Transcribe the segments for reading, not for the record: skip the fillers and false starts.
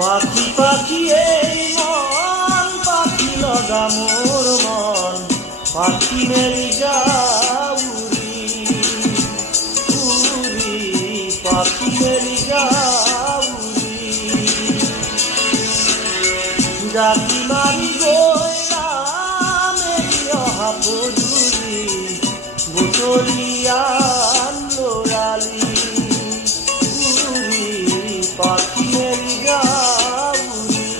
পাখি পাখি এই মন, পাখি লগা মোর মন, পাখি মেরি যাও উড়ি উড়ি, পাখি মেরি যাও উড়ি। জাতি মারি গইলাম এরি অহা পদূলি, বুটলিয়ান লড়ালি উড়ি, পাখি মেরি যাও উড়ি।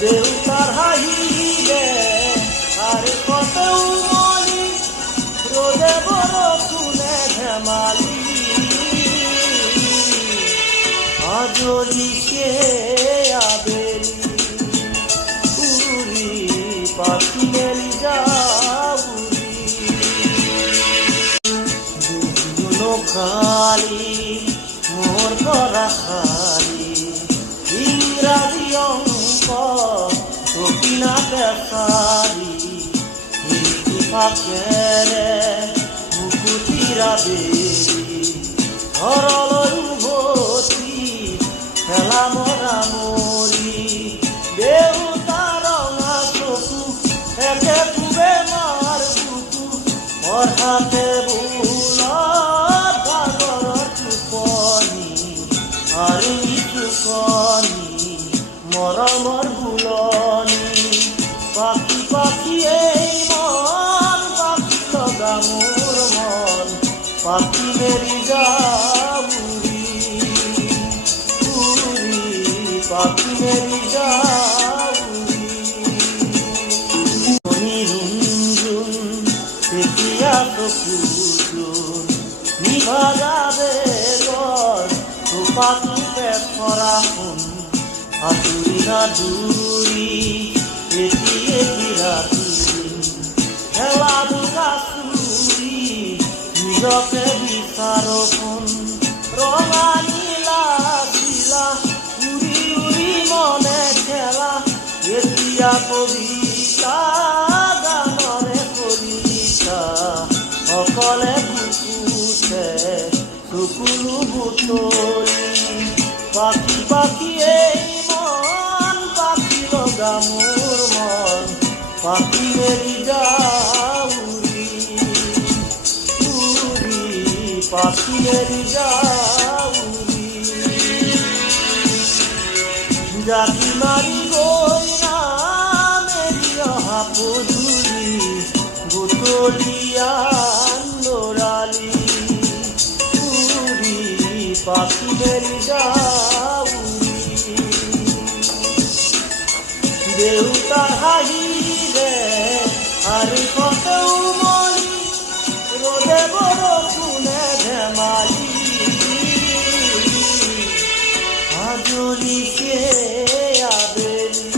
দেউতার হাইরে আরে কত মনি, রোদে বরষুণে ধেমালি, আজলি সে আবেলি উড়ি, পাখি মেরি যাও উড়ি। দুগুলো খালি মোর করা খালি, ইংরাজি অঙ্ক সকিনা দেখালি, হিন্দু পাখেরে মুকুটিরা বেরি, ঘরলৈ উভতি খেলা মৰা মৰি। দেউতা ৰঙা চকু একে কোবে মাৰ বুকু, পঢ়াতে বোলত ভাগৰৰ টোপনি, আৰু টোপনি মৰমৰ বুলনি। পাখি পাখি এই মন, পাখি লগা মোৰ মন, পাখি মেরি যাও উড়ি উড়ি, পাখি মেরি যাও উড়ি। নিরঞ্জন দেখিয়া চকুজন, নিভা যাবে গড় টোপাটোপে খরা শুন, আতুৰি নাদুৰি এটি এটি ৰাতি, খেলা ধূলা চুৰি নিজকে বিচাৰো কোন। ৰঙা নীলা চিলা উৰি উৰি মনে খেলা, এতিয়া কবিতা গানৰে কলিতা, অকলে বুকুতে চকুলো বুটলি। পাখি পাখি এই মন, পাখি লগা মোৰ মন, পাখি মেরি যাও উড়ি উড়ি, পাখি মেরি যাও উড়ি। জাতি মারি গইলাম এরি অহা পদূলি, বুটলিয়ান লড়ালি উড়ি, পাখি মেরি যাও উড়ি। দেউতার হাইরে আরে কত মনি, রোদে বরষুণে ধেমালি, আজলি সে আবেলি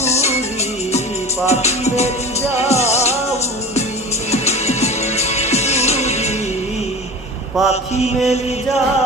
উড়ি, পাখি মেরি যাও উড়ি উড়ি, পাখি মেরি যাও।